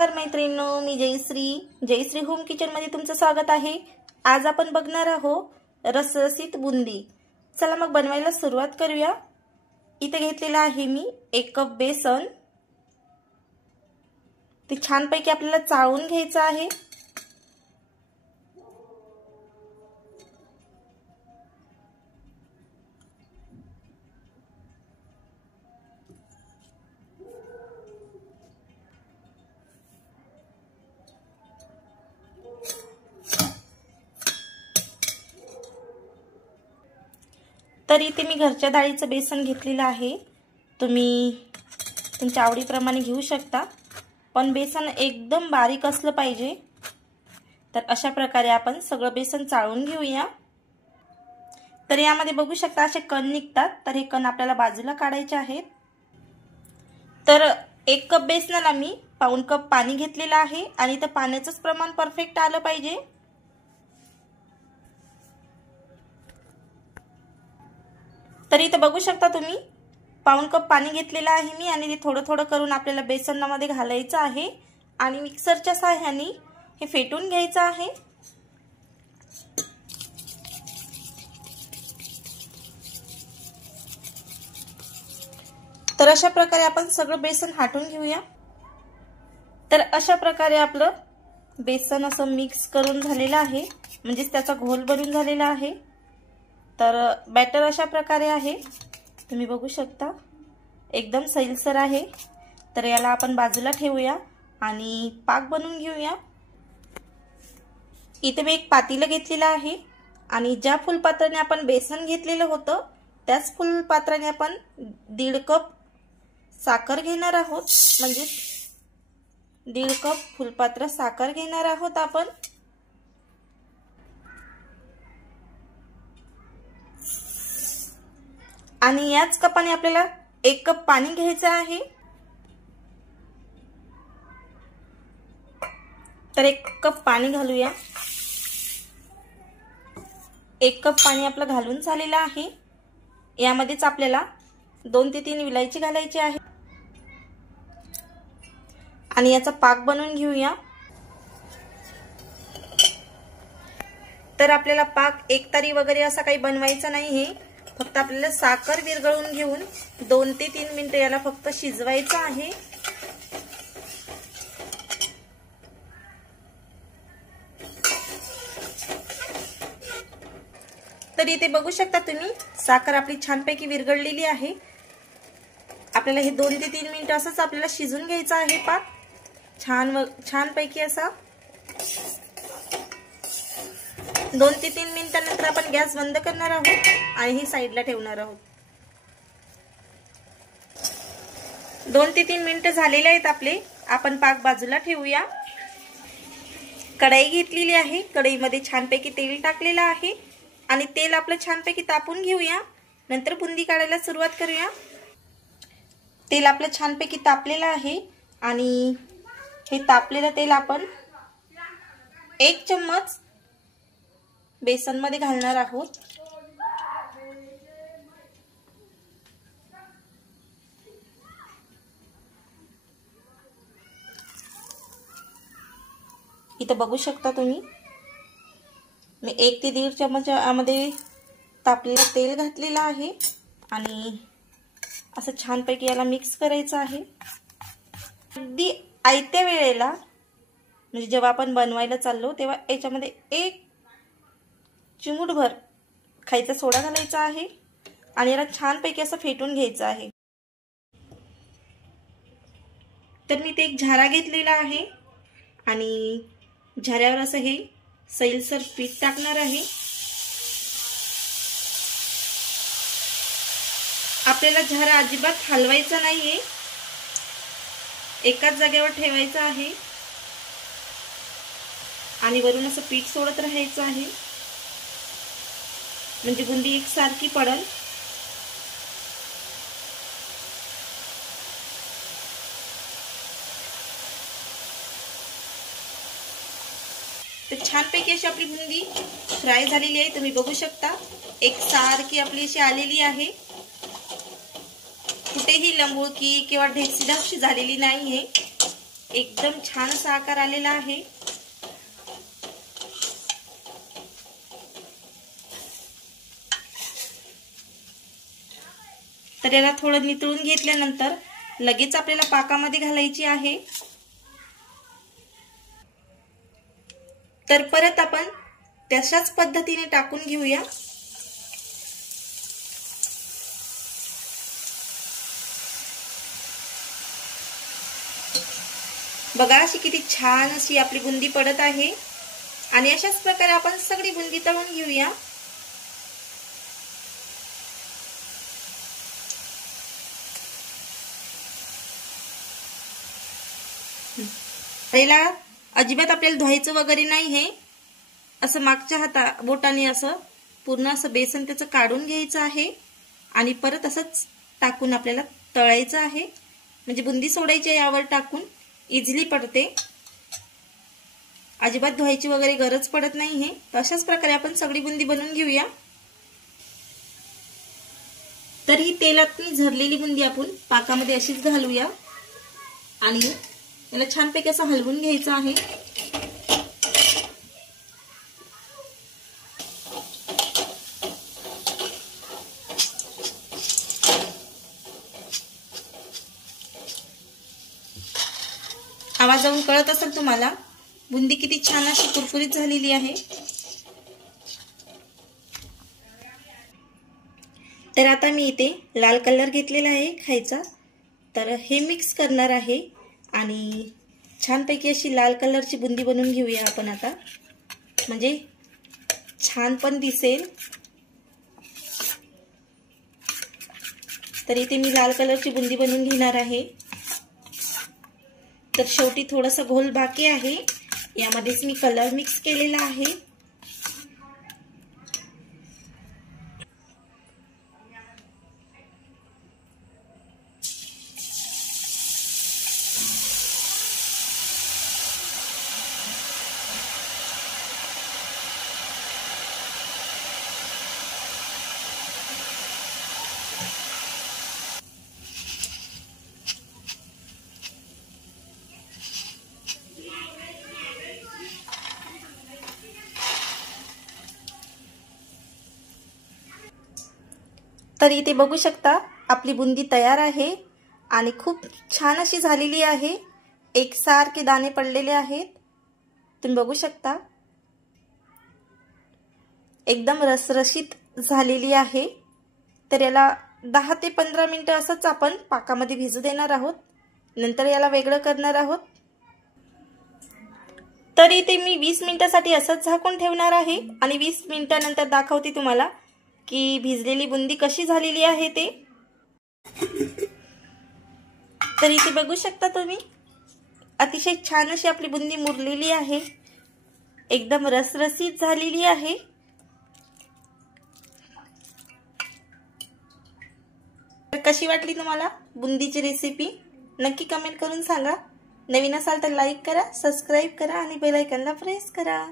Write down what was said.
तर मैत्रिणींनो, मी Jayashree home kitchen मध्ये तुमचं स्वागत आहे। आज आपण बघणार आहोत रसरशीत बुंदी। चला मग बनवायला सुरुवात करूया। इथे घेतलेला आहे मी 1 कप बेसन। ते छानपैकी आपल्याला चाळून घ्यायचं आहे। तर इथे मी घरच्या डाळीचं बेसन घेतलेलं आहे। तुम्ही तुमच्या आवडीप्रमाणे घेऊ शकता, पण बेसन एकदम बारीक असलं पाहिजे। तर अशा प्रकारे आपण सगळं बेसन चाळून घेऊया। तर यामध्ये बघू शकता असे कण निघतात, तर हे कण आपल्याला बाजूला काढायचे आहेत। तर 1 कप बेसनाला मी पाऊण कप पाणी घेतलेलं आहे आणि तर पाण्याचंच प्रमाण परफेक्ट आलं पाहिजे। तर इथे बघू शकता तुम्ही पाऊण कप पाणी घेतलेलं आहे मी आणि ते थोडं थोडं करून आपल्याला बेसनामध्ये घालायचं आहे आणि मिक्सरच्या सहाय्याने हे फेटून घ्यायचं आहे। तर अशा प्रकारे आपण सगळं बेसन हाटून घेऊया। तर अशा प्रकारे आपलं बेसन असं मिक्स करून झालेलं आहे, म्हणजे त्याचा घोल बनून झालेला आहे। तर बॅटर अशा प्रकारे आहे, तुम्ही बघू शकता एकदम सैलसर आहे। तर याला आपण बाजूला ठेवूया आणि पाक बनवून घेऊया। इथे मी एक पातेलं घेतलेलं आहे आणि ज्या फुलपात्राने आपण बेसन घेतलेलं होतं त्याच फुलपात्राने आपण 1.5 कप साखर घेणार आहोत, म्हणजे 1.5 कप फुलपात्र साखर घेणार आहोत आपण। आणि याच कपाने आपल्याला 1 कप पाणी घ्यायचं आहे। तर 1 कप पाणी घालूया। 1 कप पाणी आपलं घालून झालेलं आहे। यामध्येच आपल्याला 2 ते 3 विलायची घालायची आहे आणि याचा पाक बनवून घेऊया। तर आपल्याला पाक एकतारी वगैरे असा काही बनवायचा नाही आहे, फक्त आपल्याला साखर विरघळून घेऊन 2 ते 3 मिनिटं याला फक्त शिजवायचं आहे। तर इथे बघू शकता तुम्ही साखर आपली छानपैकी विरघळलेली आहे। आपल्याला हे 2 ते 3 मिनिटं असंच आपल्याला शिजून घ्यायचं आहे पाक छानपैकी असा। 2 ते 3 मिनिटांनंतर आपण गॅस बंद करणार आहोत आणि ही साईडला ठेवणार आहोत। 2 ते 3 मिनिटं झालेले आहेत आपले। आपण पाक बाजूला ठेवूया। कढई घेतलेली आहे, कढईमध्ये छानपैकी तेल टाकलेलं आहे आणि तेल आपलं छानपैकी तापून घेऊया। नंतर बुंदी काढायला सुरुवात करूया। तेल आपलं छानपैकी तापलेलं आहे आणि हे तापलेलं तेल आपण 1 चम्मच बेसन मध्ये घालणार आहोत। इथं बघू शकता तुम्ही मी 1 ते 1.5 चम्मच यामध्ये तापलेलं तेल घातलेलं आहे आणि असं छानपैकी याला मिक्स करायचं आहे। अगदी आयत्या वेळेला, म्हणजे जेव्हा आपण बनवायला चाललो तेव्हा याच्यामध्ये 1 चिमूटभर खायचा सोडा घालायचा आहे आणि याला छानपैकी असं फेटून घ्यायचं आहे। तर मी ते एक झारा घेतलेला आहे आणि झाऱ्यावर असं हे सैलसर पीठ टाकणार आहे। आपल्याला झारा अजिबात हलवायचा नाहीये, एकाच जागेवर ठेवायचा आहे आणि वरून असं पीठ सोडत राहायचं आहे, म्हणजे बुंदी एकसारखी पडेल। तर छानपैकी अशी आपली बुंदी फ्राय झालेली आहे, तुम्ही बघू शकता एकसारखी आपली अशी आलेली आहे। कुठेही लंबुळकी किंवा ढेपसी झालेली नाहीये। एकदम छान असा आकार आलेला आहे। तर याला थोडं नितळून घेतल्यानंतर लगेच आपल्याला पाकामध्ये घालायची आहे। तर परत आपण तशाच पद्धतीने टाकून घेऊया। बघा अशी किती छान अशी आपली बुंदी पडत आहे आणि अशाच प्रकारे आपण सगळी बुंदी तळून घेऊया। याला अजिबात आपल्याला धुवायचं वगैरे नाही आहे। असं मागच्या बोटाने असं पूर्ण असं बेसन त्याचं काढून घ्यायचं आहे आणि परत असंच टाकून आपल्याला तळायचं आहे। म्हणजे बुंदी सोडायची यावर टाकून इझिली पडते, अजिबात धुवायची वगैरे गरज पडत नाही आहे। तर अशाच प्रकारे आपण सगळी बुंदी बनवून घेऊया। तर ही तेलात झरलेली बुंदी आपण पाकामध्ये अशीच घालूया आणि याला छानपैकी असं हलवून घ्यायचं आहे। आवाजावरून कळत असेल तुम्हाला बुंदी किती छान अशी कुरकुरीत झालेली आहे। तर आता मी इथे लाल कलर घेतलेला आहे खायचा, तर हे मिक्स करणार आहे आणि छानपैकी अशी लाल कलरची बुंदी बनवून घेऊया आपण आता, म्हणजे छान पण दिसेल। तर इथे मी लाल कलरची बुंदी बनवून घेणार आहे। तर शेवटी थोडासा घोल बाकी आहे, यामध्येच मी कलर मिक्स केलेला आहे। तर इथे बघू शकता आपली बुंदी तयार आहे आणि खूप छान अशी झालेली आहे। एकसारखे दाणे पडलेले आहेत, तुम्ही बघू शकता एकदम रसरशीत झालेली आहे। तर याला 10 ते 15 मिनिटे असंच आपण पाकामध्ये भिजू देणार आहोत, नंतर याला वेगळं करणार आहोत। तर इथे मी 20 मिनिटांसाठी असंच झाकून ठेवणार आहे आणि 20 मिनिटांनंतर दाखवते तुम्हाला की भिजलेली बुंदी कशी झालेली आहे ते। तर इथे बघू शकता तुम्ही अतिशय छान अशी आपली बुंदी मुरलेली आहे, एकदम रसरशीत झालेली आहे। तर कशी वाटली तुम्हाला बुंदीची रेसिपी नक्की कमेंट करून सांगा। नवीन असाल तर लाईक करा, सबस्क्राइब करा आणि बेल आयकॉनला प्रेस करा।